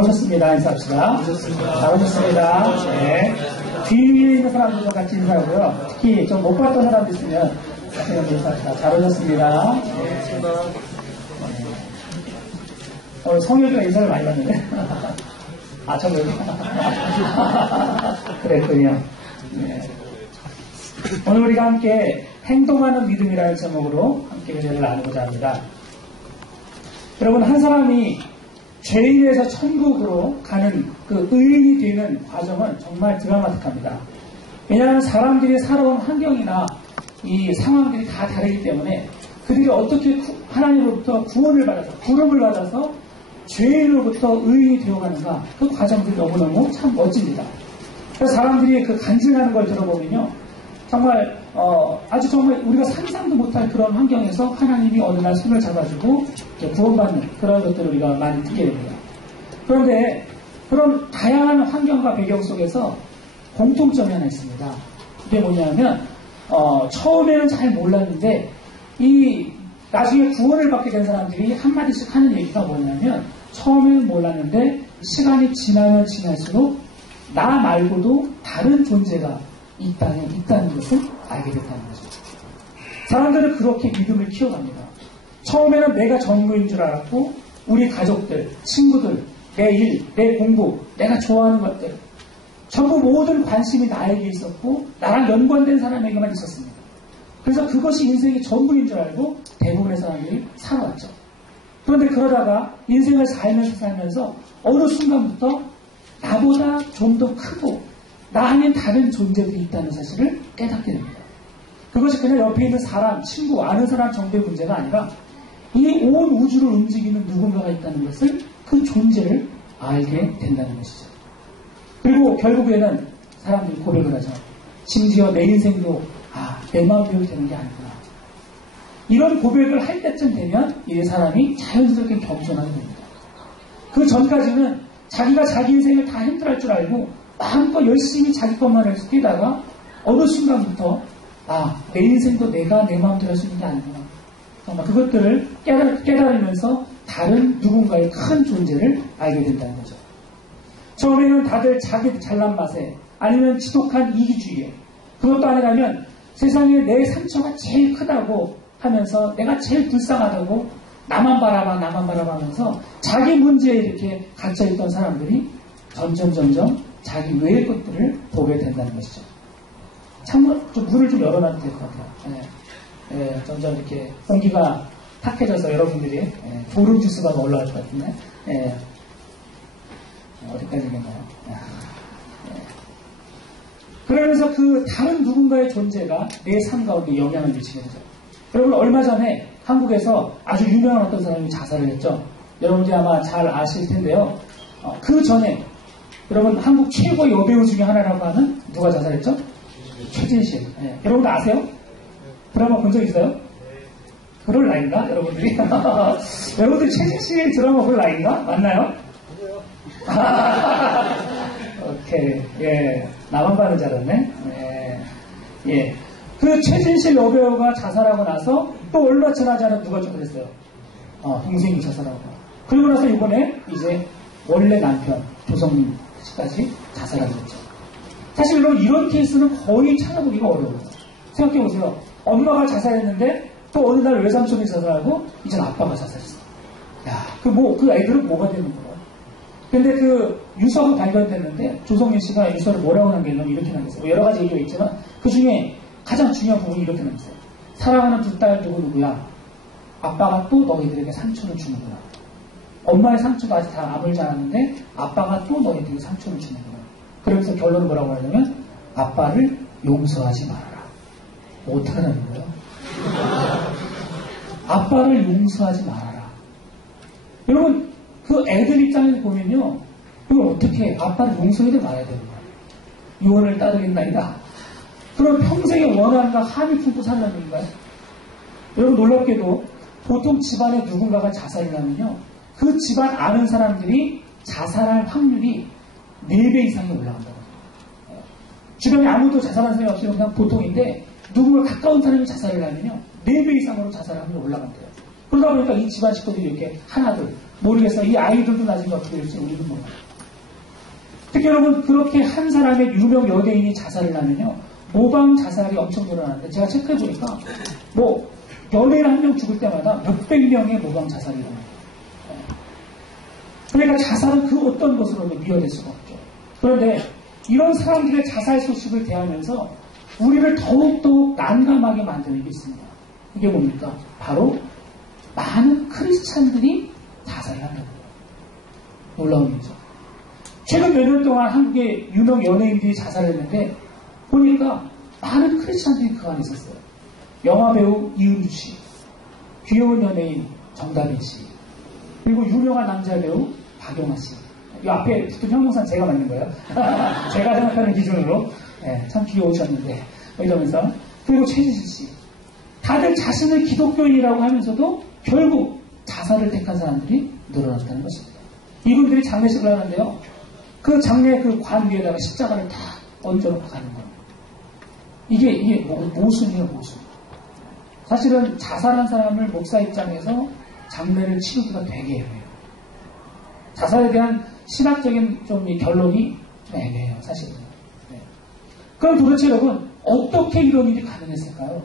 오셨습니다. 인사합시다. 잘 오셨습니다. 네. 뒤에 있는 사람들도 같이 인사하고요. 특히 좀 못 봤던 사람들 있으면 같이 인사합시다. 잘 오셨습니다. 네. 오늘 성효주가 인사를 많이 받는데. 아, 저 여기. 그랬군요. 네. 오늘 우리가 함께 행동하는 믿음이라는 제목으로 함께 은혜를 나누고자 합니다. 여러분, 한 사람이 죄인에서 천국으로 가는 그 의인이 되는 과정은 정말 드라마틱합니다. 왜냐하면 사람들이 살아온 환경이나 이 상황들이 다 다르기 때문에 그들이 어떻게 하나님으로부터 구원을 받아서 부름을 받아서 죄인으로부터 의인이 되어가는가, 그 과정들이 너무너무 참 멋집니다. 그래서 사람들이 그 간증하는 걸 들어보면요, 정말 아주 정말 우리가 상상도 못할 그런 환경에서 하나님이 어느 날 손을 잡아주고 구원받는 그런 것들을 우리가 많이 듣게 됩니다. 그런데 그런 다양한 환경과 배경 속에서 공통점이 하나 있습니다. 그게 뭐냐면 처음에는 잘 몰랐는데 이 나중에 구원을 받게 된 사람들이 한마디씩 하는 얘기가 뭐냐면, 처음에는 몰랐는데 시간이 지나면 지날수록 나 말고도 다른 존재가 있다는 것을 알게 됐다는 거죠. 사람들은 그렇게 믿음을 키워갑니다. 처음에는 내가 전부인 줄 알았고, 우리 가족들, 친구들, 내 일, 내 공부, 내가 좋아하는 것들, 전부 모든 관심이 나에게 있었고 나랑 연관된 사람에게만 있었습니다. 그래서 그것이 인생의 전부인 줄 알고 대부분의 사람들이 살아왔죠. 그런데 그러다가 인생을 살면서 어느 순간부터 나보다 좀 더 크고 나 아닌 다른 존재들이 있다는 사실을 깨닫게 됩니다. 그것이 그냥 옆에 있는 사람, 친구, 아는 사람 정도의 문제가 아니라 이 온 우주를 움직이는 누군가가 있다는 것을, 그 존재를 알게 된다는 것이죠. 그리고 결국에는 사람들이 고백을 하죠. 심지어 내 인생도 내 마음대로 되는 게 아니구나. 이런 고백을 할 때쯤 되면 이 사람이 자연스럽게 겸손하게 됩니다. 그 전까지는 자기가 자기 인생을 다 힘들어할 줄 알고 마음껏 열심히 자기 것만 해서 뛰다가 어느 순간부터 내 인생도 내가 내 마음대로 할 수 있는 게 아니구나. 정말 그것들을 깨달으면서 다른 누군가의 큰 존재를 알게 된다는 거죠. 처음에는 다들 자기 잘난 맛에, 아니면 지독한 이기주의에, 그것도 아니라면 세상에 내 상처가 제일 크다고 하면서 내가 제일 불쌍하다고 나만 바라봐 하면서 자기 문제에 이렇게 갇혀있던 사람들이 점점 자기 외의 것들을 보게 된다는 것이죠. 참고로 좀 문을 좀 열어놔도 될 것 같아요. 점점 이렇게 공기가 탁해져서 여러분들이 보름 지수가 올라갈 것 같은데, 어디까지인가요? 그러면서 그 다른 누군가의 존재가 내 삶 가운데 영향을 미치게 되죠. 여러분, 얼마 전에 한국에서 아주 유명한 어떤 사람이 자살을 했죠. 여러분들이 아마 잘 아실 텐데요. 그 전에 여러분, 한국 최고의 여배우 중에 하나라고 하는 누가 자살했죠? 최진실. 여러분들 아세요? 드라마 본 적 있어요? 그럴 나이인가? 여러분들이? 여러분들 최진실 드라마 볼 나이인가? 맞나요? 오케이. 나만 봐는 줄 알았네. 그 최진실 여배우가 자살하고 나서 또 얼마 지나지 않아 누가 좀 그랬어요. 동생이 자살하고. 그리고 나서 이번에 이제 원래 남편 조성민 씨까지 자살하게 됐죠. 사실 여러분, 이런 케이스는 거의 찾아보기가 어려워요. 생각해보세요. 엄마가 자살했는데 또 어느 날 외삼촌이 자살하고 이젠 아빠가 자살했어. 그 애들은 뭐가 되는 거예요? 근데 그 유서가 발견됐는데 조성민 씨가 유서를 뭐라고 남겼냐면 이렇게 남겼어요. 여러 가지 얘기가 있지만 그 중에 가장 중요한 부분이 이렇게 남겼어요. 사랑하는 두 딸 누구야? 아빠가 또 너희들에게 상처를 주는구나. 엄마의 상처도 아직 다 아물지 않았는데 아빠가 또 너희들에게 상처를 주는구나. 그러면서 결론은 뭐라고 하냐면 아빠를 용서하지 말아라. 어떡하냐는 거예요? 아빠를 용서하지 말아라. 여러분, 그 애들 입장에서 보면요, 이걸 어떻게 아빠를 용서해도 말아야 되는 거예요. 유언을 따르겠나이다. 그럼 평생의 원한과 한이 품고 살라는 건가요? 여러분, 놀랍게도 보통 집안에 누군가가 자살을 하면요, 그 집안 아는 사람들이 자살할 확률이 4배 이상이 올라간다고 해요. 주변에 아무도 자살한 사람이 없으면 그냥 보통인데 누군가 가까운 사람이 자살을 하면요 4배 이상으로 자살할 확률이 올라간대요. 그러다 보니까 이 집안 식구들이 이렇게 하나둘 모르겠어요. 이 아이들도 나중에 어떻게 될지 우리는 몰라요. 특히 여러분, 그렇게 한 사람의 유명 연예인이 자살을 하면요, 모방 자살이 엄청 늘어나는데, 제가 체크해보니까, 연예인 한 명 죽을 때마다 몇백 명의 모방 자살이 일어나요. 그러니까 자살은 그 어떤 것으로도 미화될 수가 없죠. 그런데 이런 사람들의 자살 소식을 대하면서 우리를 더욱더욱 난감하게 만드는 게 있습니다. 그게 뭡니까? 바로 많은 크리스찬들이 자살을 한다는 거예요. 놀라운 일이죠. 최근 몇 년 동안 한국의 유명 연예인들이 자살을 했는데 보니까 많은 크리스찬들이 그 안에 있었어요. 영화배우 이은주 씨, 귀여운 연예인 정다빈 씨, 그리고 유명한 남자 배우 박용화 씨. 이 앞에 붙은 형용사는 제가 만든 거예요. 제가 생각하는 기준으로. 네, 참 귀여우셨는데 이러면서. 그리고 최지수 씨. 다들 자신을 기독교인이라고 하면서도 결국 자살을 택한 사람들이 늘어났다는 것입니다. 이분들이 장례식을 하는데요, 그 장례 그 관 위에다가 십자가를 다 얹어놓고 가는 거예요. 이게 모순이에요, 모순. 사실은 자살한 사람을 목사 입장에서 장례를 치르기가 되게 애매해요. 자살에 대한 신학적인 좀 결론이 좀 애매해요, 사실은. 네. 그럼 도대체 여러분, 어떻게 이런 일이 가능했을까요?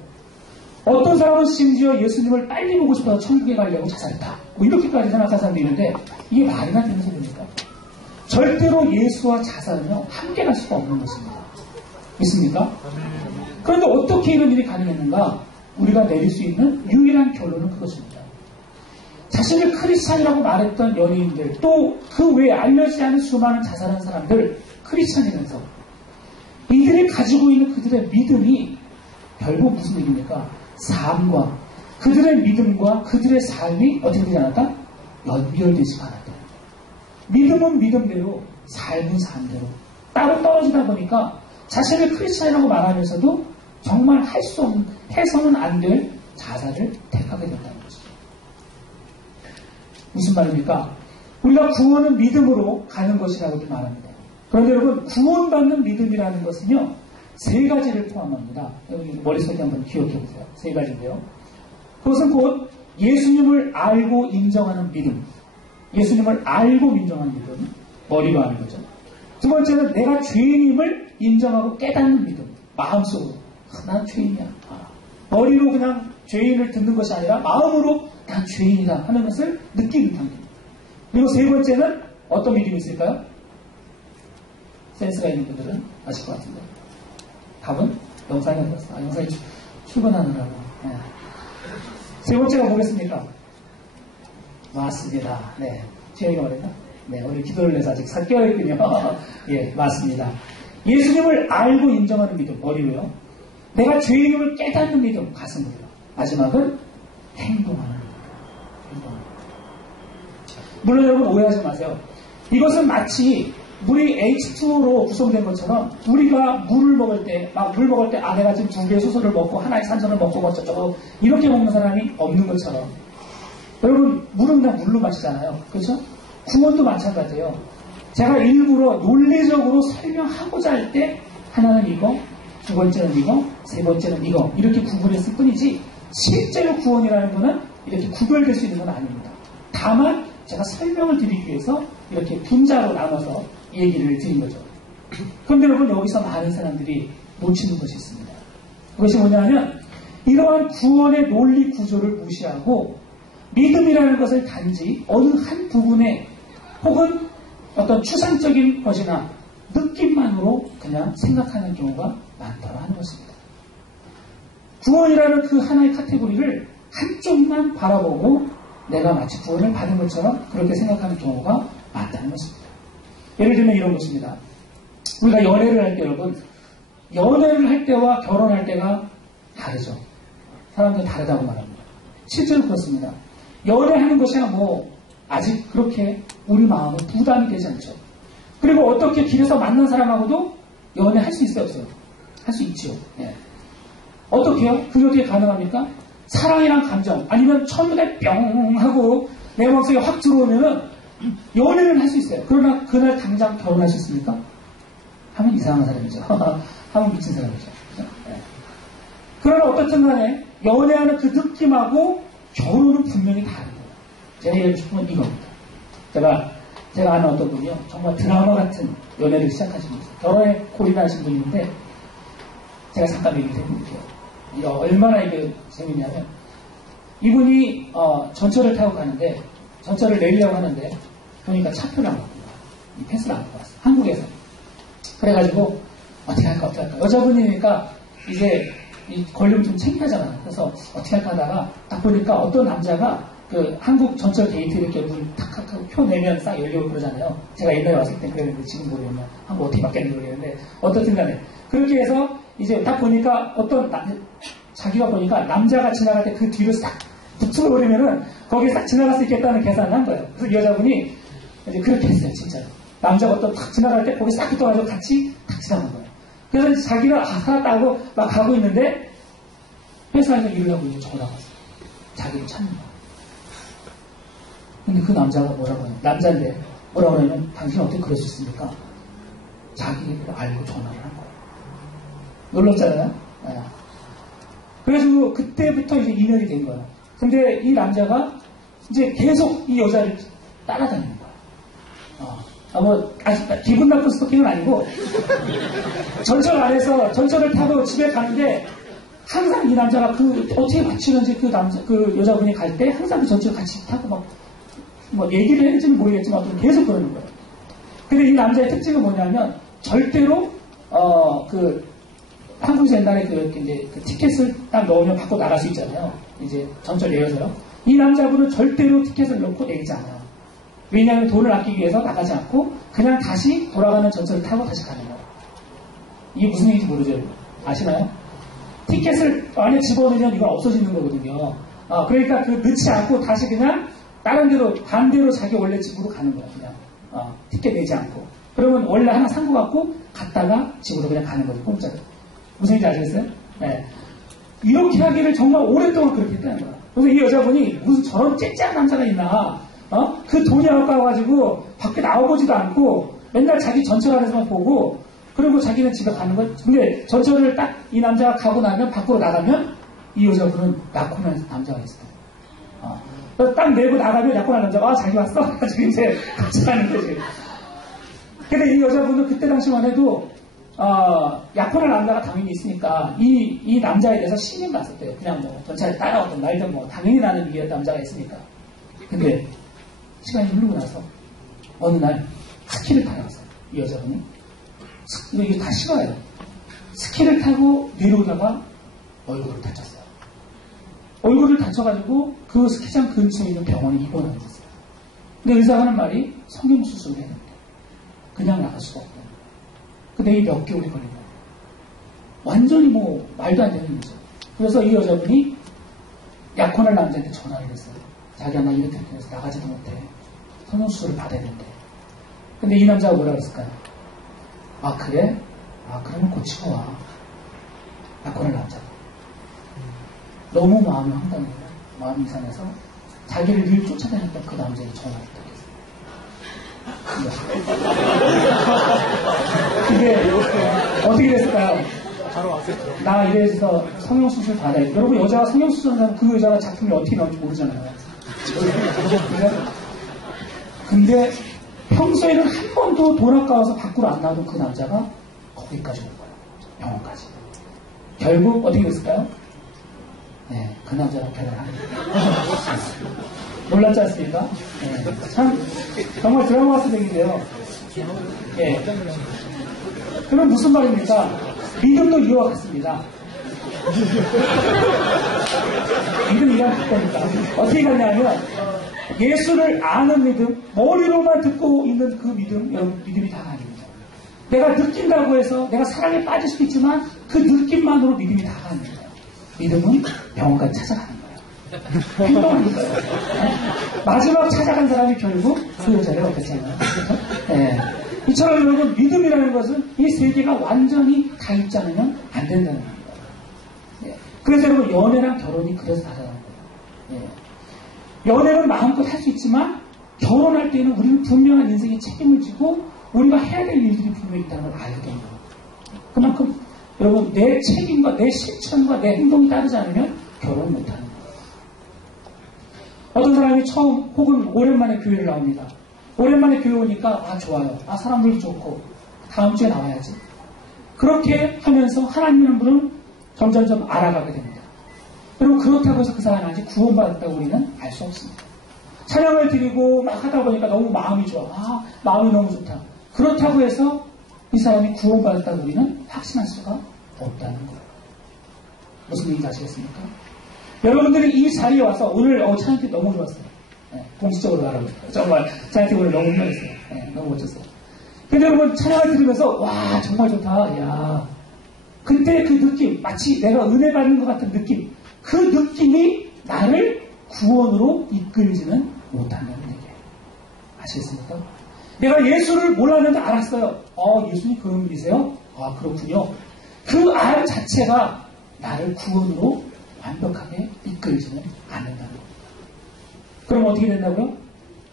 어떤 사람은 심지어 예수님을 빨리 보고 싶어서 천국에 가려고 자살했다. 이렇게까지 생각하는 사람도 있는데, 이게 말이나 되는 소리입니까? 절대로 예수와 자살은요, 함께 갈 수가 없는 것입니다. 믿습니까? 그런데 어떻게 이런 일이 가능했는가? 우리가 내릴 수 있는 유일한 결론은 그것입니다. 자신을 크리스찬이라고 말했던 연예인들, 또 그 외에 알려지지 않은 수많은 자살한 사람들, 크리스찬이면서 이들이 가지고 있는 그들의 믿음이 결국 무슨 얘기입니까? 삶과 그들의 믿음과 그들의 삶이 어떻게 되지 않았다? 연결되지 않았다. 믿음은 믿음대로, 삶은 삶대로 따로 떨어지다 보니까 자신을 크리스찬이라고 말하면서도 정말 할 수 없는, 해서는 안 될 자살을 택하게 된다는 것이죠. 무슨 말입니까? 우리가 구원은 믿음으로 가는 것이라고 말합니다. 그런데 여러분, 구원받는 믿음이라는 것은요, 세 가지를 포함합니다. 여러분 머릿속에 한번 기억해 보세요. 세 가지인데요. 그것은 곧 예수님을 알고 인정하는 믿음, 예수님을 알고 인정하는 믿음, 머리로 하는 거죠. 두 번째는 내가 죄인임을 인정하고 깨닫는 믿음, 마음속으로 난 죄인이야. 머리로 그냥 죄인을 듣는 것이 아니라 마음으로 난 죄인이다 하는 것을 느끼는 단계. 그리고 세 번째는 어떤 믿음이 있을까요? 센스가 있는 분들은 아실 것 같은데. 답은 영상에 들었어. 영상에 출근하느라고. 네. 세 번째가 뭐겠습니까? 맞습니다. 네. 지영이가 말했나? 네. 우리 기도를 내서 아직 4개월이군요. 예, 맞습니다. 예수님을 알고 인정하는 믿음, 머리로요. 내가 죄인임을 깨닫는 믿음, 가슴으로요. 마지막은 행동하는 믿음. 물론 여러분 오해하지 마세요. 이것은 마치 물이 H2O로 구성된 것처럼 우리가 물을 먹을 때, 내가 지금 2개의 수소를 먹고 하나의 산소를 먹고 어쩌고 이렇게 먹는 사람이 없는 것처럼 여러분 물은 다 물로 마시잖아요. 그렇죠? 구원도 마찬가지예요. 제가 일부러 논리적으로 설명하고자 할 때 하나는 이거, 두 번째는 이거, 세 번째는 이거 이렇게 구분했을 뿐이지 실제로 구원이라는 것은 이렇게 구별될 수 있는 건 아닙니다. 다만 제가 설명을 드리기 위해서 이렇게 분자로 나눠서 얘기를 드린 거죠. 그런데 여러분 여기서 많은 사람들이 놓치는 것이 있습니다. 그것이 뭐냐면 이러한 구원의 논리 구조를 무시하고 믿음이라는 것을 단지 어느 한 부분에 혹은 어떤 추상적인 것이나 느낌만으로 그냥 생각하는 경우가 많다고 하는 것입니다. 구원이라는 그 하나의 카테고리를 한쪽만 바라보고 내가 마치 구원을 받은 것처럼 그렇게 생각하는 경우가 많다는 것입니다. 예를 들면 이런 것입니다. 우리가 연애를 할 때 여러분, 연애를 할 때와 결혼할 때가 다르죠. 사람들은 다르다고 말합니다. 실제로 그렇습니다. 연애하는 것이야 아직 그렇게 우리 마음은 부담이 되지 않죠. 그리고 어떻게 길에서 만난 사람하고도 연애할 수 있어요, 없어요? 할 수 있죠. 네. 어떻게요? 그게 어떻게 가능합니까? 사랑이란 감정, 아니면 첫눈에 뿅 하고 내 마음속에 확 들어오면은 연애를 할 수 있어요. 그러나 그날 당장 결혼하셨습니까? 하면 이상한 사람이죠. 하면 미친 사람이죠. 네. 그러나 어떻든 간에 연애하는 그 느낌하고 결혼은 분명히 다른 거예요. 제가 얘기하고 싶은 건 이겁니다. 제가 아는 어떤 분이요. 정말 드라마 같은 연애를 시작하신 분 있어요. 결혼에 골인하신 분인데, 제가 잠깐 얘기를 해드릴게요. 얼마나 이게 재밌냐면, 이분이, 전철을 타고 가는데, 전철을 내리려고 하는데, 보니까 차표를 안 갖고 와. 이 패스를 안 갖고 왔어. 한국에서. 그래가지고, 어떻게 할까. 여자분이니까, 이제, 이 걸리면 좀 창피하잖아. 그래서 어떻게 할까 하다가, 딱 보니까 어떤 남자가, 그 한국 전철 게이트 이렇게 문 탁탁하고 표 내면 싹 열리고 그러잖아요. 제가 옛날에 왔을 때 그랬는데 지금 모르겠네. 한국 어떻게 바뀌었는지 모르겠는데 어떻든 간에 그렇게 해서 이제 딱 보니까 자기가 보니까 남자가 지나갈 때 그 뒤로 싹 붙여버리면은 거기에 싹 지나갈 수 있겠다는 계산을 한 거예요. 그래서 이 여자분이 이제 그렇게 했어요. 진짜로. 남자가 또 탁 지나갈 때 거기 싹 붙어가지고 같이 탁 지나간 거예요. 그래서 이제 자기가 살았다고 막 가고 있는데 회사에서 일을 하고 이제 전화가 왔어요. 자기를 찾는 거예요. 근데 그 남자가 뭐라고 하냐. 남자인데 뭐라고 하냐면 당신 어떻게 그럴 수 있습니까? 자기를 알고 전화를 한 거예요. 놀랐잖아요. 네. 그래서 그때부터 이제 인연이 된 거예요. 근데 이 남자가 이제 계속 이 여자를 따라다니는 거예요. 아직 기분 나쁜 스토킹은 아니고 전철 안에서 전철을 타고 집에 가는데 항상 이 남자가 어떻게 맞추는지 그 여자분이 갈 때 항상 그 전철 같이 타고 얘기를 했는지는 모르겠지만 계속 그러는 거예요. 근데 이 남자의 특징은 뭐냐면 절대로 한국에서 옛날에 이제 티켓을 딱 넣으면 받고 나갈 수 있잖아요. 이제 전철 내려서요. 이 남자분은 절대로 티켓을 넣고 내리지 않아요. 왜냐하면 돈을 아끼기 위해서 나가지 않고 그냥 다시 돌아가는 전철을 타고 다시 가는 거예요. 이게 무슨 얘기인지 모르죠? 아시나요? 티켓을 안에 집어넣으면 이건 없어지는 거거든요. 그러니까 넣지 않고 다시 그냥 다른 데로 반대로 자기 원래 집으로 가는 거야. 그냥 티켓 내지 않고. 그러면 원래 하나 산 거 갖고 갔다가 집으로 그냥 가는 거죠. 공짜로. 무슨 얘기인지 아시겠어요? 네. 이렇게 하기를 정말 오랫동안 그렇게 했다는 거야. 그래서 이 여자분이 무슨 저런 째째한 남자가 있나. 그 돈이 아까워가지고 밖에 나와보지도 않고 맨날 자기 전철 안에서만 보고 그리고 자기는 집에 가는 거야. 근데 전철을 딱 이 남자가 가고 나면 밖으로 나가면 이 여자분은 약혼한 남자가 있어요. 딱 내고 나가면 약혼한 남자가 자기 왔어? 가지고 이제 같이 가는 거지. 근데 이 여자분은 그때 당시만 해도 약혼한 남자가 당연히 있으니까 이 남자에 대해서 신경 났었대요. 그냥 전차에 따라왔던 말든 당연히 나는 이 남자가 있으니까. 근데 시간이 흐르고 나서 어느 날 스키를 타러 갔어요. 이 여자분이. 이게 다 싫어요. 스키를 타고 내려오다가 얼굴을 다쳤어요. 얼굴을 다쳐가지고 그 스키장 근처에 있는 병원에 입원을 했어요. 근데 의사가 하는 말이 성형수술을 해야 된다. 그냥 나갈 수가 없다. 근데 이 몇 개월이 걸린 거예요. 완전히 말도 안 되는 거죠. 그래서 이 여자분이 약혼할 남자한테 전화를 했어요. 자기야 나 이렇게 해서 나가지도 못해. 성형수술을 받아야 된대. 근데 이 남자가 뭐라고 했을까요? 그래? 그러면 고치고 와. 약혼할 남자가. 너무 마음이 황당해요. 마음이 이상해서 자기를 늘 쫓아다녔던 그 남자에게 전화를 했어요. 그게 어떻게 됐을까요? 나 이래서 성형수술 받아야 돼. 여러분 여자가 성형수술 하면 그 여자가 작품이 어떻게 나올지 모르잖아요. 근데 평소에는 한 번도 돈 아까워서 밖으로 안 나오던 그 남자가 거기까지 온 거예요. 병원까지. 결국 어떻게 됐을까요? 네, 그 남자랑 결혼하는 거예요. 놀랍지 않습니까? 네, 참 정말 드라마 같은 얘기인데요. 네. 그럼 무슨 말입니까? 믿음도 이와 같습니다. 믿음이 이와 같다니까. 어떻게 갔냐면 예수를 아는 믿음, 머리로만 듣고 있는 그 믿음, 여러분 믿음이 다가 아닙니다. 내가 느낀다고 해서 내가 사랑에 빠질 수도 있지만 그 느낌만으로 믿음이 다가 아닙니다. 믿음은 병원까지 찾아가는 거예요. 행동하는 거예요. 마지막 찾아간 사람이 결국 그 여자를 얻었잖아요. 네. 이처럼 여러분 믿음이라는 것은 이 세계가 완전히 다 있지 않으면 안 된다는 겁니다. 네. 그래서 여러분 연애랑 결혼이 그래서 다르다는 거예요. 네. 연애는 마음껏 할 수 있지만 결혼할 때는 우리는 분명한 인생의 책임을 지고 우리가 해야 될 일들이 분명히 있다는 걸 알게 됩니다. 그만큼 여러분 내 책임과 내 실천과 내 행동이 따르지 않으면 결혼 못하는 거예요. 어떤 사람이 처음 혹은 오랜만에 교회를 나옵니다. 오랜만에 교회 오니까 아 좋아요. 아 사람들도 좋고 다음 주에 나와야지. 그렇게 하면서 하나님이라는 분을 점점점 알아가게 됩니다. 그리고 그렇다고 해서 그 사람이 아직 구원받았다고 우리는 알 수 없습니다. 찬양을 드리고 막 하다 보니까 너무 마음이 좋아. 아 마음이 너무 좋다. 그렇다고 해서 이 사람이 구원받았다고 우리는 확신할 수가 없다는 거예요. 무슨 얘기인지 아시겠습니까? 여러분들이 이 자리에 와서 오늘 찬양이 너무 좋았어요. 네, 공식적으로 말하고 싶어요. 정말 찬양이 오늘 너무 훌륭했어요. 네, 너무 멋졌어요. 근데 여러분 찬양을 들으면서 와 정말 좋다. 야 그때 그 느낌 마치 내가 은혜 받는 것 같은 느낌 그 느낌이 나를 구원으로 이끌지는 못한다는 얘기예요. 아시겠습니까? 내가 예수를 몰랐는데 알았어요. 예수님 그런 분이세요? 아 그렇군요. 그 알 자체가 나를 구원으로 완벽하게 이끌지는 않는다는 거예요. 그럼 어떻게 된다고요?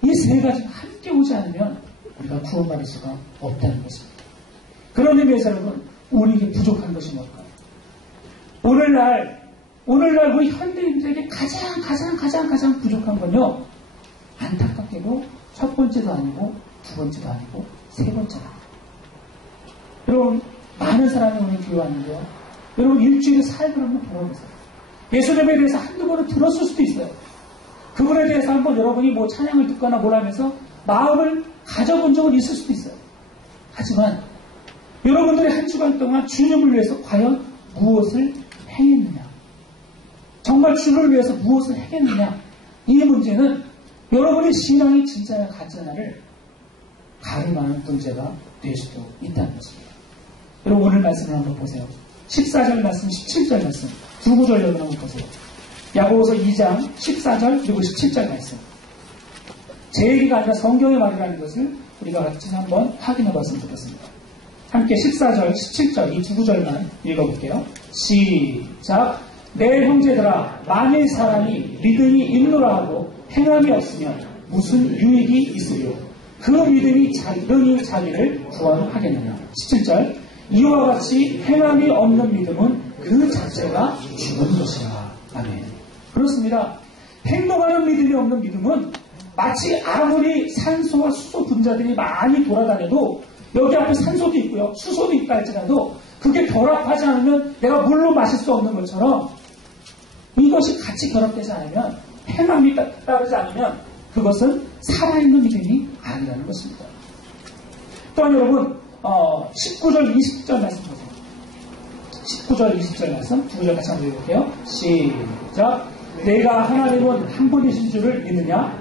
이 세 가지가 함께 오지 않으면 우리가 구원받을 수가 없다는 것입니다. 그런 의미에서 여러분 우리에게 부족한 것이 뭘까요? 오늘날 우리 현대인들에게 가장 부족한 건요. 안타깝게도 첫 번째도 아니고 두 번째도 아니고 세 번째도 아니고 여러분 많은 사람이 오늘 교회 왔는데요. 여러분 일주일에 살고 한번 돌아보세요. 예수님에 대해서 한두 번은 들었을 수도 있어요. 그분에 대해서 한번 여러분이 뭐 찬양을 듣거나 뭘 하면서 마음을 가져본 적은 있을 수도 있어요. 하지만 여러분들이 한 주간 동안 주님을 위해서 과연 무엇을 행했느냐? 정말 주를 위해서 무엇을 행했느냐? 이 문제는 여러분의 신앙이 진짜냐 가짜냐를 가름하는 문제가 될 수도 있다는 것입니다. 여러분 오늘 말씀을 한번 보세요. 14절 말씀, 17절 말씀 두 구절 여러분 한번 보세요. 야고보서 2장 14절 그리고 17절 말씀. 제 얘기가 아니라 성경의 말이라는 것을 우리가 같이 한번 확인해 봤으면 좋겠습니다. 함께 14절, 17절 이 두 구절만 읽어볼게요. 시작. 내 형제들아 만일 사람이 믿음이 있노라 하고 행함이 없으면 무슨 유익이 있으리요? 그 믿음이 능히 자기를 구원하겠느냐. 17절. 이와 같이 행함이 없는 믿음은 그 자체가 죽은 것이라. 아멘. 그렇습니다. 행동하는 믿음이 없는 믿음은 마치 아무리 산소와 수소 분자들이 많이 돌아다녀도 여기 앞에 산소도 있고요. 수소도 있다 할지라도 그게 결합하지 않으면 내가 물로 마실 수 없는 것처럼 이것이 같이 결합되지 않으면 행함이 따르지 않으면 그것은 살아있는 믿음이 아니라는 것입니다. 또한 여러분 19절 20절 말씀 보세요. 19절 20절 말씀 두 구절 같이 한번 읽어볼게요. 시작. 내가 하나님은 한 분이신 줄을 믿느냐?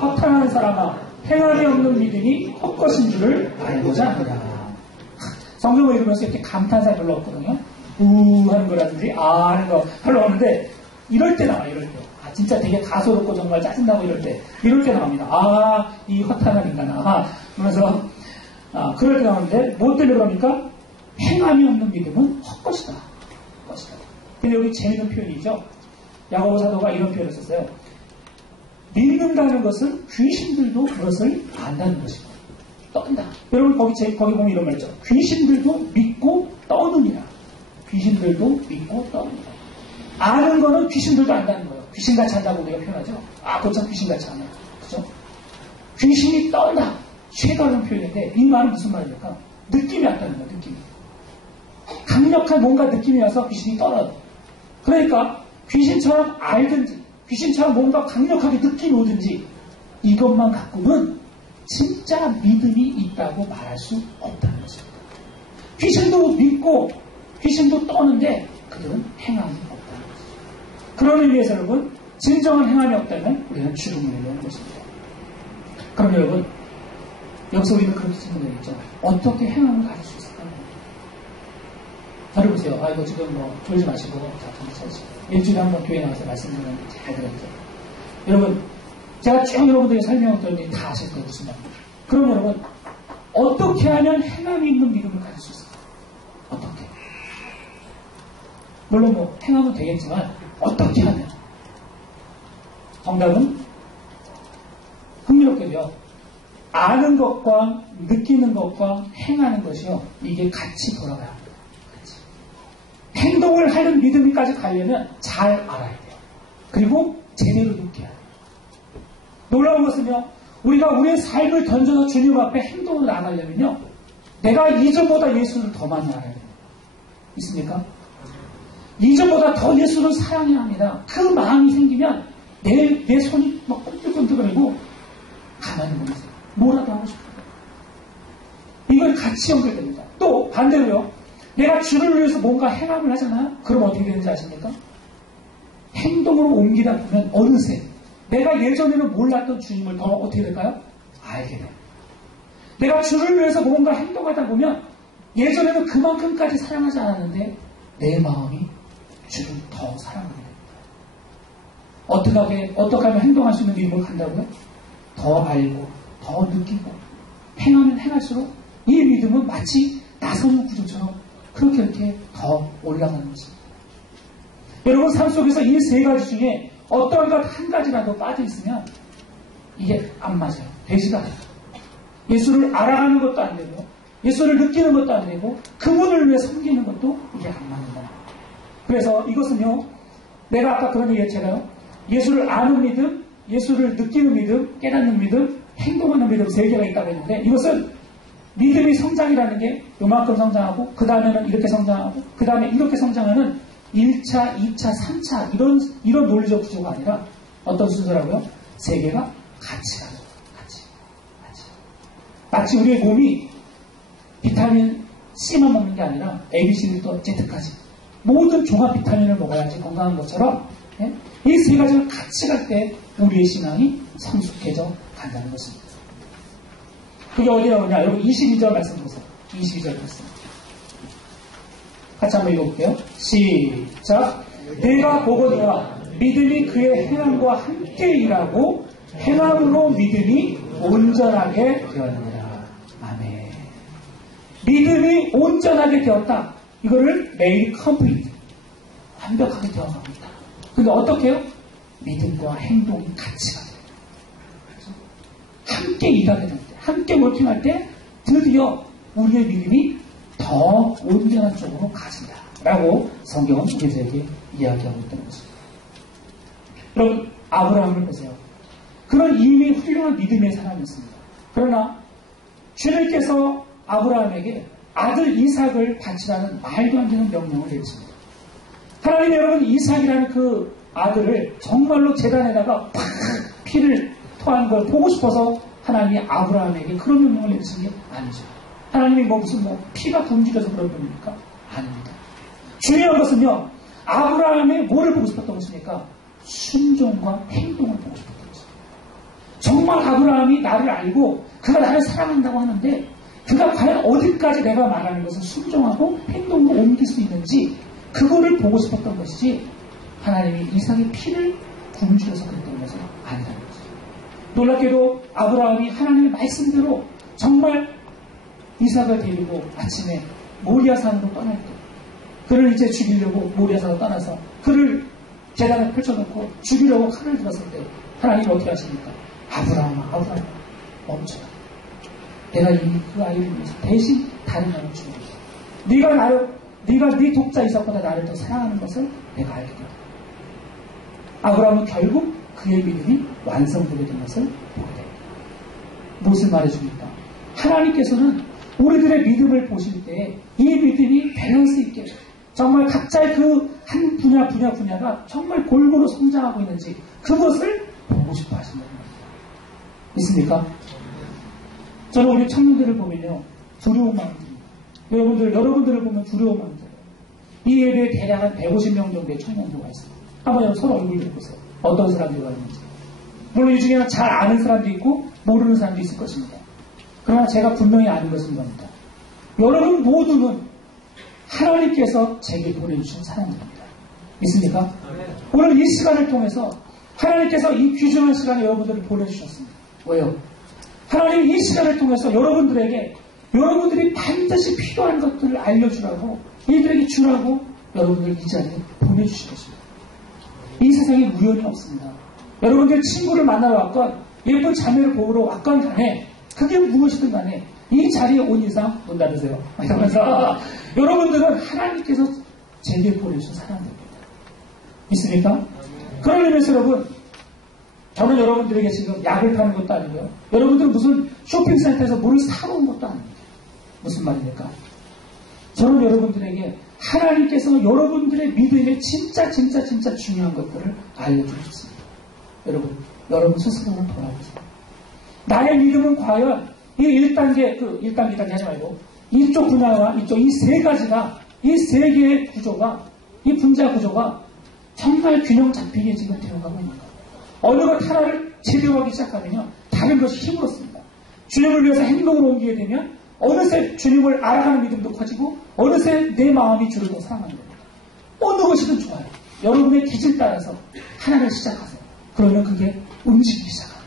허탄한 사람아 행함이 없는 믿음이 헛것인 줄을 알고자 하느냐. 성경을 읽으면서 이렇게 감탄사 별로 없거든요. 하는 거라든지 하는 거 별로 없는데 이럴 때 나와요. 이럴 때. 진짜 되게 가소롭고 정말 짜증나고 이럴 때 나옵니다. 이 허탄한 인간아. 그러면서 그럴 때 나오는데 뭐 때문에 그럽니까? 행함이 없는 믿음은 헛것이다. 근데 여기 재밌는 표현이죠. 야고보 사도가 이런 표현을 썼어요. 믿는다는 것은 귀신들도 그것을 안다는 것입니다. 떤다. 여러분 거기 보면 이런 말 있죠. 귀신들도 믿고 떠느니라. 귀신들도 믿고 떠느니라. 아는 거는 귀신들도 안다는 거예요. 귀신같이 한다고 우리가 표현하죠. 곧장 귀신같이 하냐. 그죠? 귀신이 떤다. 최다른 표현인데 이 말은 무슨 말입니까? 느낌이 왔다는 거예요. 느낌이. 강력한 뭔가 느낌이 와서 귀신이 떠나요. 그러니까 귀신처럼 알든지 귀신처럼 뭔가 강력하게 느낌이 오든지 이것만 갖고는 진짜 믿음이 있다고 말할 수 없다는 것입니다. 귀신도 믿고 귀신도 떠는데 그들은 행함이 없다는 것입니다. 그런 의미에서 여러분 진정한 행함이 없다면 우리는 죽음을 의미하는 것입니다. 그럼 여러분 여기서 우리는 그렇게 질문드리죠. 어떻게 행함을 가질 수 있을까요? 들어보세요. 이거 지금 졸지 마시고 자, 정신 차리시고 일주일에 한 번 교회 나와서 말씀드리는 잘 들어보세요. 여러분 제가 쭉 여러분들이 설명을 드렸더니 다 아실 거예요. 무슨 말인지. 그럼 여러분 어떻게 하면 행함이 있는 믿음을 가질 수 있을까요? 어떻게? 물론 행함은 되겠지만 어떻게 하면? 정답은 흥미롭게도요. 아는 것과 느끼는 것과 행하는 것이요. 이게 같이 돌아가요. 같이. 행동을 하는 믿음까지 가려면 잘 알아야 돼요. 그리고 제대로 느껴야 돼요. 놀라운 것은요, 우리가 우리의 삶을 던져서 주님 앞에 행동으로 나가려면요, 내가 이전보다 예수를 더 많이 알아야 돼요. 있습니까? 이전보다 더 예수를 사랑해야 합니다. 그 마음이 생기면 내 손이 막 끈적끈적거리고 가만히 보세요. 뭐라도 하고 싶어요. 이걸 같이 연결됩니다. 또 반대로요, 내가 주를 위해서 뭔가 행함을 하잖아요. 그럼 어떻게 되는지 아십니까? 행동으로 옮기다 보면 어느새 내가 예전에는 몰랐던 주님을 더 어떻게 될까요? 알게 돼요. 내가 주를 위해서 뭔가 행동하다 보면 예전에는 그만큼까지 사랑하지 않았는데 내 마음이 주를 더 사랑하게 됩니다. 어떻게 하면 행동할 수 있는 믿음을 간다고요? 더 알고, 더 느끼고, 행하면 행할수록 이 믿음은 마치 나서는 구조처럼 그렇게 이렇게 더 올라가는 것입니다. 여러분 삶 속에서 이 세 가지 중에 어떤 것 한 가지라도 빠져있으면 이게 안 맞아요. 되지가 않아요. 예수를 알아가는 것도 안 되고 예수를 느끼는 것도 안 되고 그분을 위해 섬기는 것도 이게 안 맞는다. 그래서 이것은요, 내가 아까 그런 얘기 했잖아요. 예수를 아는 믿음, 예수를 느끼는 믿음, 깨닫는 믿음, 행동하는 믿음 세 개가 있다고 했는데, 이것은 믿음이 성장이라는 게 요만큼 성장하고 그 다음에는 이렇게 성장하고 그 다음에 이렇게 성장하는 1차, 2차, 3차 이런 논리적 구조가 아니라 어떤 순서라고요? 세 개가 같이 가요. 같이. 마치 우리의 몸이 비타민 C만 먹는 게 아니라 ABC부터 Z까지 모든 종합 비타민을 먹어야지 건강한 것처럼, 이 세 가지를 같이 갈 때 우리의 신앙이 성숙해져 간다는 것입니다. 그게 어디 나오냐? 여러분 22절 말씀 보세요. 22절 말씀. 같이 한번 읽어볼게요. 시작. 내가 보거니와 믿음이 그의 행함과 함께 일하고 행함으로 믿음이 온전하게 되었느니라. 아멘. 믿음이 온전하게 되었다. 이거를 made complete. 완벽하게 되어갑니다. 근데 어떻게 해요? 믿음과 행동이 같이 가요. 함께 일하게 될 때, 함께 워킹할 때 드디어 우리의 믿음이 더 온전한 쪽으로 가진다. 라고 성경은 우리들에게 이야기하고 있다는 것입니다. 여러분, 아브라함을 보세요. 그런 이미 훌륭한 믿음의 사람이었습니다. 그러나 주님께서 아브라함에게 아들 이삭을 바치라는 말도 안 되는 명령을 내렸습니다. 하나님, 여러분, 이삭이라는 그 아들을 정말로 제단에다가 팍 피를 토한 걸 보고 싶어서 하나님이 아브라함에게 그런 명령을 내리신 게 아니죠. 하나님이 무슨 피가 굶주려서 그런 분입니까? 아닙니다. 중요한 것은요, 아브라함의 뭐를 보고 싶었던 것입니까? 순종과 행동을 보고 싶었던 것입니다. 정말 아브라함이 나를 알고 그가 나를 사랑한다고 하는데 그가 과연 어디까지 내가 말하는 것을 순종하고 행동으로 옮길 수 있는지 그거를 보고 싶었던 것이지, 하나님이 이삭의 피를 굶주려서 그랬던 것은 아니라는 거죠. 놀랍게도 아브라함이 하나님의 말씀대로 정말 이삭을 데리고 아침에 모리아산으로 떠날 때, 그를 이제 죽이려고 모리아산으로 떠나서 그를 제단에 펼쳐놓고 죽이려고 칼을 들었을 때 하나님이 어떻게 하십니까? 아브라함아 멈춰라. 내가 이미 그 아이를 위해서 대신 다른 아이를 죽이겠어. 네가 네 독자 이삭보다 나를 더 사랑하는 것을 내가 알게 되었다. 아브라함은 결국 그의 믿음이 완성되게 된 것을 보게 됩니다. 무엇을 말해줍니까? 하나님께서는 우리들의 믿음을 보실 때 이 믿음이 밸런스 있게 정말 각자의 그 한 분야가 정말 골고루 성장하고 있는지 그것을 보고 싶어 하신다는 겁니다. 있습니까? 저는 우리 청년들을 보면요, 두려운 마음이 듭니다. 여러분들을 보면 두려운 마음이 들어요. 이 예배에 대략 한 150명 정도의 청년들과 있어요. 한번 서로 얼굴 보세요. 어떤 사람들과 있는지. 물론 이 중에는 잘 아는 사람도 있고 모르는 사람도 있을 것입니다. 그러나 제가 분명히 아는 것은 겁니다. 여러분 모두는 하나님께서 제게 보내주신 사람들입니다. 믿습니까? 오늘 이 시간을 통해서 하나님께서 이 귀중한 시간에 여러분들을 보내주셨습니다. 왜요? 하나님이 이 시간을 통해서 여러분들이 반드시 필요한 것들을 알려주라고, 이들에게 주라고 여러분들 이 자리에 보내주신 것입니다. 이 세상에 우연이 없습니다. 여러분들 친구를 만나러 왔건 예쁜 자매를 보러 왔건 간에 그게 무엇이든 간에 이 자리에 온 이상 문 닫으세요. 이러면서 여러분들은 하나님께서 제게 보내주신 사람들입니다. 믿습니까? 그런 의미에서 여러분, 저는 여러분들에게 지금 약을 파는 것도 아니고요. 여러분들은 무슨 쇼핑센터에서 물을 사놓은 것도 아닙니다. 무슨 말입니까? 저는 여러분들에게 하나님께서 여러분들의 믿음의 진짜 중요한 것들을 알려주고 싶습니다. 여러분 스스로는 돌아보세요. 나의 믿음은 과연 이 1단계, 1단계 하지 말고 이쪽 분야와 이쪽 이 세 가지가, 이 세 개의 구조가, 이 분자 구조가 정말 균형 잡히게 지금 되어가고 있는가. 어느 것 하나를 제대로 하기 시작하면요, 다른 것이 힘들었습니다. 주님을 위해서 행동으로 옮기게 되면 어느새 주님을 알아가는 믿음도 커지고 어느새 내 마음이 주를 더 사랑하는 겁니다. 어느 것이든 좋아요. 여러분의 기질 따라서 하나를 시작하세요. 그러면 그게 움직이기 시작합니다.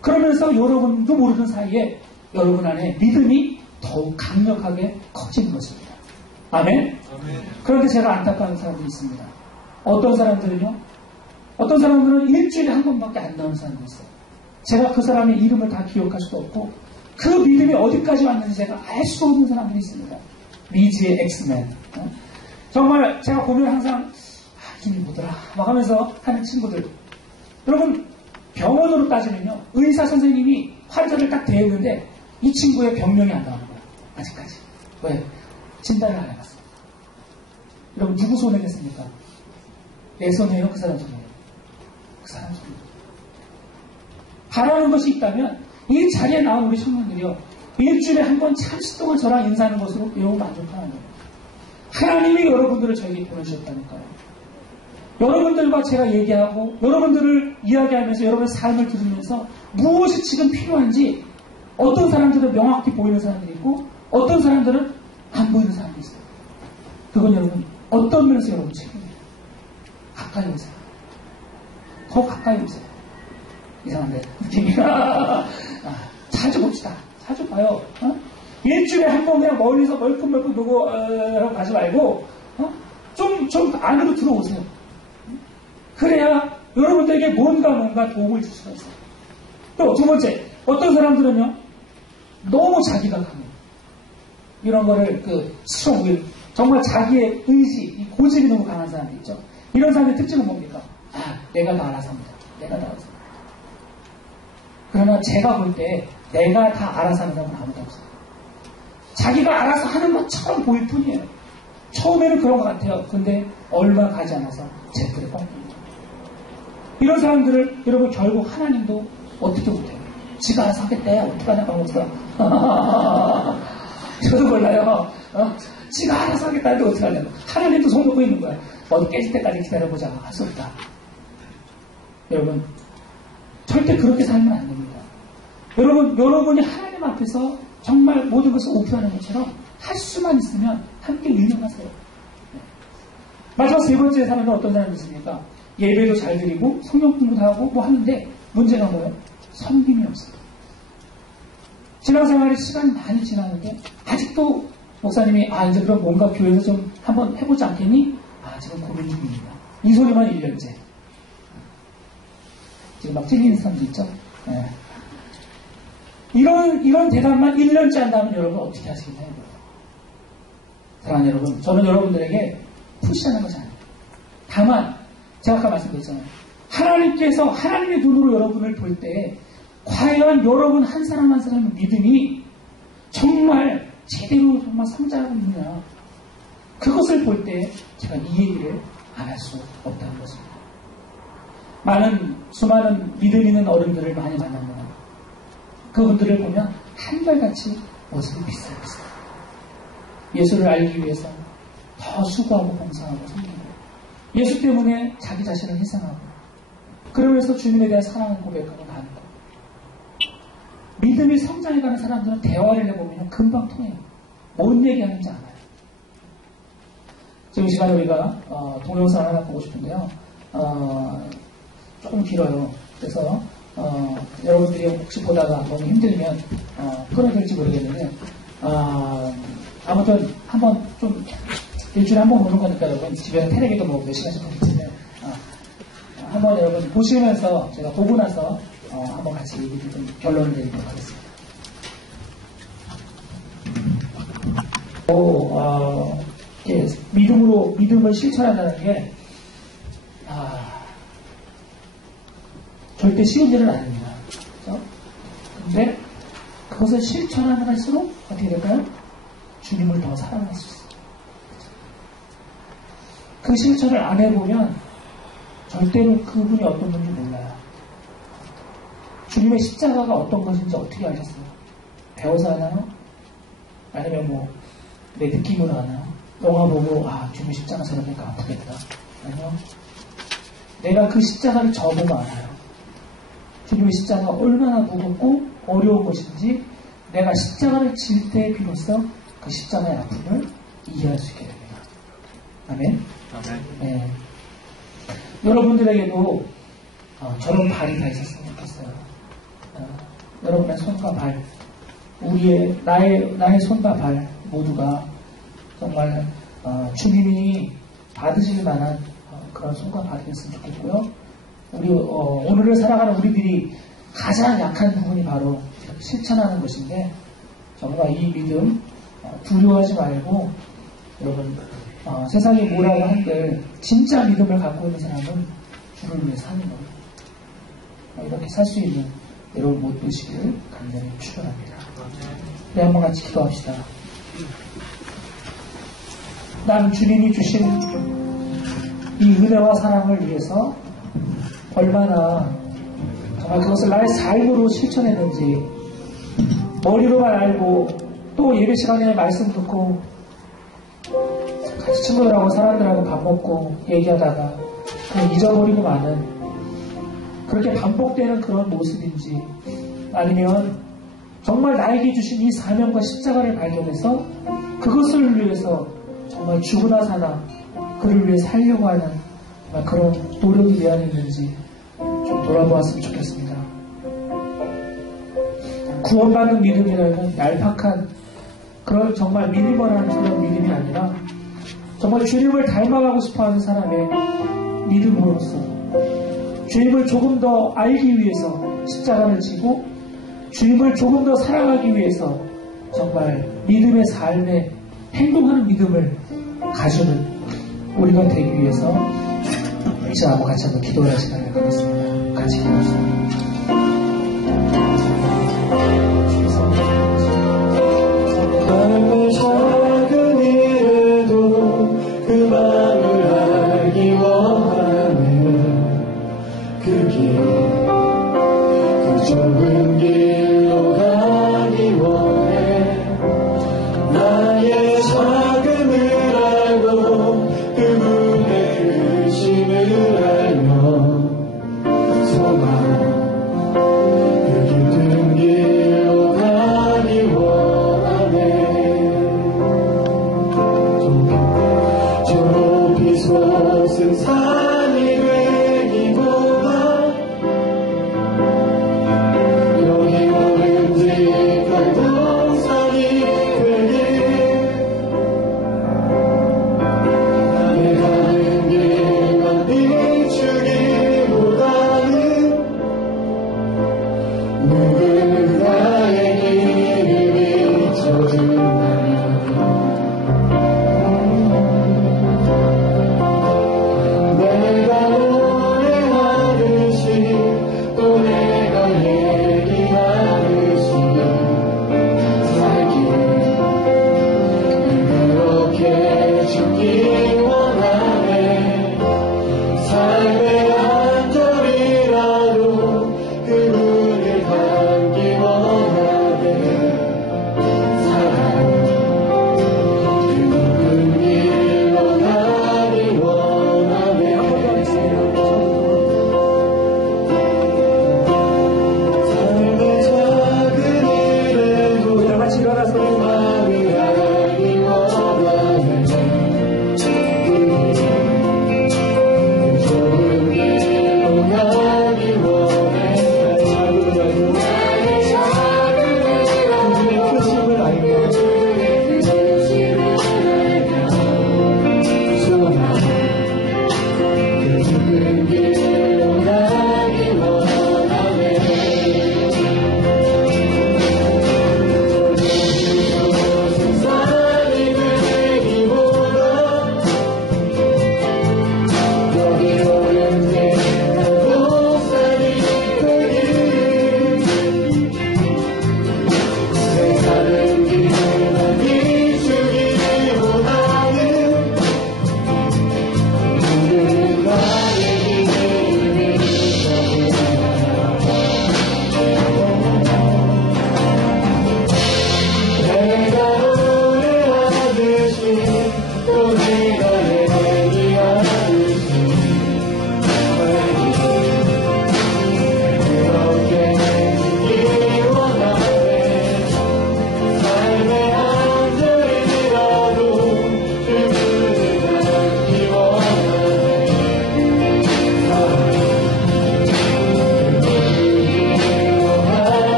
그러면서 여러분도 모르는 사이에 여러분 안에 믿음이 더욱 강력하게 커지는 것입니다. 아멘? 그런데 제가 안타까운 사람이 있습니다. 어떤 사람들은요, 어떤 사람들은 일주일에 한 번밖에 안 나오는 사람도 있어요. 제가 그 사람의 이름을 다 기억할 수도 없고 그 믿음이 어디까지 왔는지 제가 알 수 없는 사람들이 있습니다. 미지의 엑스맨. 정말 제가 보면 항상 힘이 뭐더라 막 하면서 하는 친구들. 여러분, 병원으로 따지면요, 의사 선생님이 환자를 딱 대했는데 이 친구의 병명이 안 나오는 거예요. 아직까지. 왜? 진단을 안 해봤어요. 여러분, 누구 손에 겠습니까? 내 손이에요? 그 사람 손이에요? 그 사람 손이에요. 바라는 것이 있다면 이 자리에 나온 우리 청년들이요, 일주일에 한 번 잠시 동안 저랑 인사하는 것으로 매우 만족하는 거예요. 하나님이 여러분들을 저에게 보내주셨다니까요. 여러분들과 제가 얘기하고 여러분들을 이야기하면서 여러분의 삶을 들으면서 무엇이 지금 필요한지, 어떤 사람들은 명확히 보이는 사람들이 있고 어떤 사람들은 안 보이는 사람들이 있어요. 그건 여러분 어떤 면에서 여러분 책임이에요. 가까이 오세요. 더 가까이 오세요. 이상한데 느낌이 자주 봅시다. 자주 봐요. 일주일에 한 번 그냥 멀리서 멀끔멀끔 보고 하고 가지 말고 좀 안으로 들어오세요. 그래야 여러분들에게 뭔가 도움을 줄 수가 있어요. 또 두 번째, 어떤 사람들은요, 너무 자기가 강해요. 이런 거를 스트롱, 정말 자기의 의지, 이 고집이 너무 강한 사람들 있죠. 이런 사람의 특징은 뭡니까? 내가 다 알아서 합니다. 내가 다 알아서 합니다. 그러나 제가 볼 때 내가 다 알아서 하는 사람은 아무도 없어요. 자기가 알아서 하는 것처럼 보일 뿐이에요. 처음에는 그런 것 같아요. 근데 얼마 가지 않아서 제풀에 뻥깁니다. 이런 사람들을 여러분 결국 하나님도 어떻게 못해요? 지가 알아서 하겠대. 어떡하냐 방법사. 저도 몰라요. 지가 알아서 하겠다는데 어떡하냐고. 하나님도 손 놓고 있는 거야. 어디 깨질 때까지 기다려보자. 할 수 없다. 여러분, 절대 그렇게 살면 안 됩니다. 여러분이 하나님 앞에서 정말 모든 것을 오픈하는 것처럼 할 수만 있으면 함께 운영하세요. 마지막 세 번째 사람은 어떤 사람이 있습니까? 예배도 잘 드리고 성경 공부도 하고 뭐 하는데 문제가 뭐예요? 섬김이 없어요. 신앙생활에 시간이 많이 지나는데 아직도 목사님이 이제 그럼 뭔가 교회에서 좀 한번 해보지 않겠니? 지금 고민 중입니다. 이 소리만 1년째. 지금 막 찔리는 사람도 있죠? 네. 이런 대답만 1년째 한다면 여러분 어떻게 하시겠나요? 사랑하는 여러분, 저는 여러분들에게 푸시하는 것이 아니에요. 다만 제가 아까 말씀드렸잖아요. 하나님께서 하나님의 눈으로 여러분을 볼 때 과연 여러분 한 사람 한 사람의 믿음이 정말 제대로 정말 성장하고 있느냐, 그것을 볼 때 제가 이 얘기를 안 할 수 없다는 것입니다. 수많은 믿음 있는 어른들을 많이 만납니다. 그분들을 보면 한결같이 모습이 비슷해요. 예수를 알기 위해서 더 수고하고 봉사하고 섬기고, 예수 때문에 자기 자신을 희생하고, 그러면서 주님에 대한 사랑을 고백하고 나누고. 믿음이 성장해가는 사람들은 대화를 해보면 금방 통해요. 뭔 얘기하는지 알아요. 지금 이 시간에 우리가 동영상 하나 보고 싶은데요. 조금 길어요. 그래서 여러분들이 혹시 보다가 너무 힘들면 끊어질지 모르겠는데, 아무튼 한번 좀 일주일에 한 번 보는 거니까 여러분 집에서 테레비도 뭐 몇 시간씩 보기 때문에 한번 여러분 보시면서 제가 보고 나서 한번 같이 좀 결론을 내리도록 하겠습니다. 믿음을 실천한다는 게 절대 쉬운 일은 아닙니다. 그렇죠? 근데 그것을 실천하면 할수록 어떻게 될까요? 주님을 더 사랑할 수 있어요. 그 실천을 안 해보면 절대로 그분이 어떤 분인지 몰라요. 주님의 십자가가 어떤 것인지 어떻게 아셨어요? 배워서 하나요? 아니면 내 느낌으로 하나요? 영화 보고 주님의 십자가 저러니까 아프겠다. 아니요. 내가 그 십자가를 접으면 알아요. 주님의 십자가가 얼마나 무겁고 어려운 것인지 내가 십자가를 질 때 비로소 그 십자가의 아픔을 이해할 수 있게 됩니다. 아멘? 아멘. 네. 여러분들에게도 저런 발이 다 있었으면 좋겠어요. 여러분의 손과 발, 나의 손과 발 모두가 정말 주님이 받으실 만한 그런 손과 발이었으면 좋겠고요. 오늘을 살아가는 우리들이 가장 약한 부분이 바로 실천하는 것인데 정말 이 믿음 두려워하지 말고 여러분 세상이 뭐라고 한들 진짜 믿음을 갖고 있는 사람은 주를 위해 사는 거예요. 이렇게 살 수 있는 여러분 못 되시기를 간절히 축원합니다. 네, 한번 같이 기도합시다. 난 주님이 주신 이 은혜와 사랑을 위해서 얼마나 정말 그것을 나의 삶으로 실천했는지 머리로만 알고 또 예배 시간에 말씀 듣고 같이 친구들하고 사람들하고 밥 먹고 얘기하다가 그냥 잊어버리고 마는 그렇게 반복되는 그런 모습인지 아니면 정말 나에게 주신 이 사명과 십자가를 발견해서 그것을 위해서 정말 죽으나 사나 그를 위해 살려고 하는 그런 노력이 내 안에 있는지 좀 돌아보았으면 좋겠습니다. 구원받는 믿음이라는 얄팍한 그런 정말 미니멀한 그런 믿음이 아니라 정말 주님을 닮아가고 싶어하는 사람의 믿음으로서 주님을 조금 더 알기 위해서 십자가를 지고 주님을 조금 더 사랑하기 위해서 정말 믿음의 삶에 행동하는 믿음을 가지는 우리가 되기 위해서 이제 같이 한번 기도할 시간을 갖겠습니다. 같이 기도하시죠. 마음의 작은 일에도 그 마음을 알기 원하는 그 길, 그 좁은 길로 가기 원해. 나의 작음을 알고 그분의 크심을 알며 소망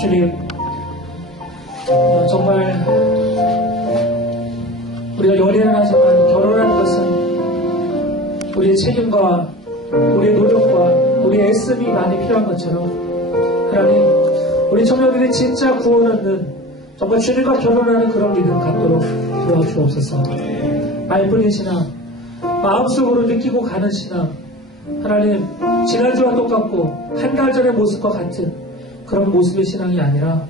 주님, 정말 우리가 연애를 하지만 결혼하는 것은 우리의 책임과 우리의 노력과 우리의 애씀이 많이 필요한 것처럼 하나님, 우리 청년들이 진짜 구원 얻는 정말 주님과 결혼하는 그런 믿음 갖도록 도와주옵소서. 말뿐인 신앙, 마음속으로 느끼고 가는 신앙, 하나님, 지난주와 똑같고 한 달 전의 모습과 같은 그런 모습의 신앙이 아니라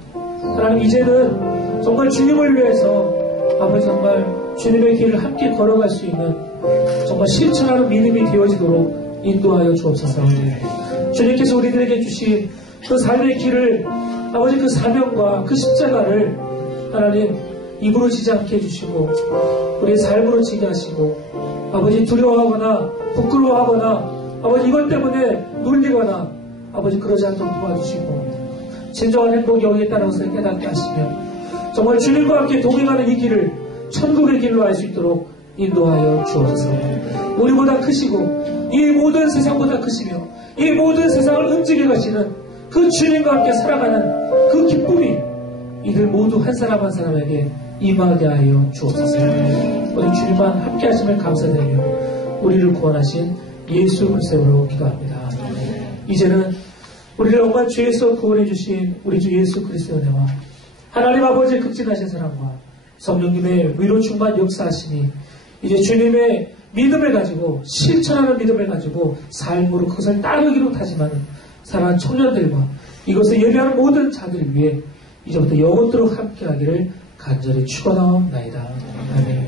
하나님, 이제는 정말 주님을 위해서 아버지 정말 주님의 길을 함께 걸어갈 수 있는 정말 실천하는 믿음이 되어지도록 인도하여 주옵소서. 주님께서 우리들에게 주신 그 삶의 길을 아버지 그 사명과 그 십자가를 하나님 입으로 지지 않게 해주시고 우리의 삶으로 지게 하시고 아버지 두려워하거나 부끄러워하거나 아버지 이것 때문에 놀리거나 아버지 그러지 않도록 도와주시고 진정한 행복이 여기에 있다는 것을 깨닫게 하시며 정말 주님과 함께 동행하는 이 길을 천국의 길로 알 수 있도록 인도하여 주옵소서. 우리보다 크시고 이 모든 세상보다 크시며 이 모든 세상을 움직여 가시는 그 주님과 함께 살아가는 그 기쁨이 이들 모두 한 사람 한 사람에게 임하게 하여 주옵소서. 우리 주님만 함께 하심을 감사드리며 우리를 구원하신 예수 그리스도로 기도합니다. 이제는 우리를 억만 죄에서 구원해 주신 우리 주 예수 그리스도의 은혜와 하나님 아버지의 극진하신 사랑과 성령님의 위로 충만 역사하시니 이제 주님의 믿음을 가지고 실천하는 믿음을 가지고 삶으로 그것을 따르기로 다짐하는 사랑하는 청년들과 이것을 예배하는 모든 자들을 위해 이제부터 영원토록 함께하기를 간절히 축원하옵나이다. 아멘.